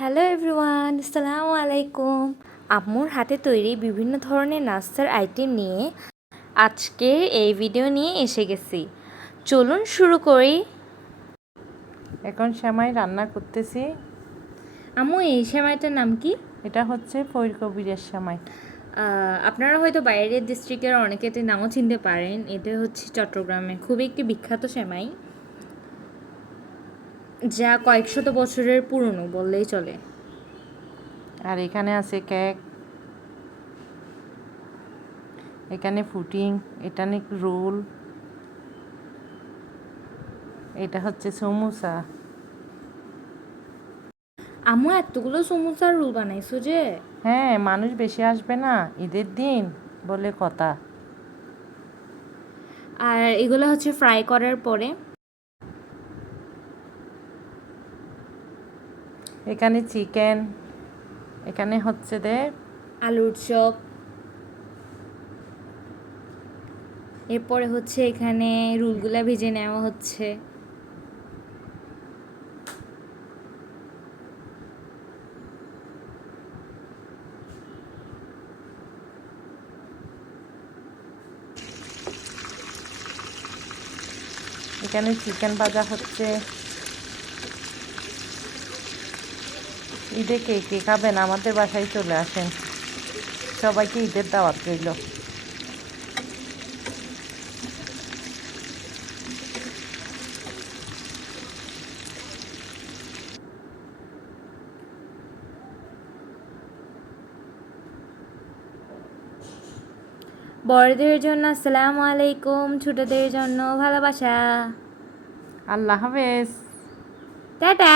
Hello everyone আসসালামু আলাইকুম। আম্মুর হাতে তৈরি বিভিন্ন ধরনের নাস্তার আইটেম নিয়ে আজকে এই ভিডিও নিয়ে এসে গেছি। চলুন শুরু করি। এখন সেমাই রান্না করতেছি। আম্মু এই সেমাইটার নাম কি? এটা হচ্ছে ফুলকবিরের সেমাই। আপনারা হয়তো বাইরের ডিস্ট্রিক্টের অনেকে নামও চিনতে পারেন। এটা হচ্ছে চট্টগ্রামে খুবই একটি বিখ্যাত সেমাই। যা কয়েকশত বছরের পুরনো বললেই চলে। আর এখানে আছে কেক এখানে ফুটিং এটা এখানে রোল এটা হচ্ছে সমুসা। আম্মু এতগুলো সমুচার রুল বানাইছো যে। হ্যাঁ মানুষ বেশি আসবে না ঈদের দিন বলে কথা। আর এগুলো হচ্ছে ফ্রাই করার পরে। এখানে চিকেন এখানে হচ্ছে দে আলুর চপ। এরপরে হচ্ছে এখানে রুলগুলা ভেজে নেওয়া হচ্ছে। এখানে চিকেন ভাজা হচ্ছে। ঈদে কে কে খাবেন? আমাদের বাসায় চলে আসেন। সবাইকে ঈদের দাওয়াত রইল। বড়দের জন্য আসসালামু আলাইকুম ছোটদের জন্য ভালোবাসা। আল্লাহ হাফেজ। টাটা।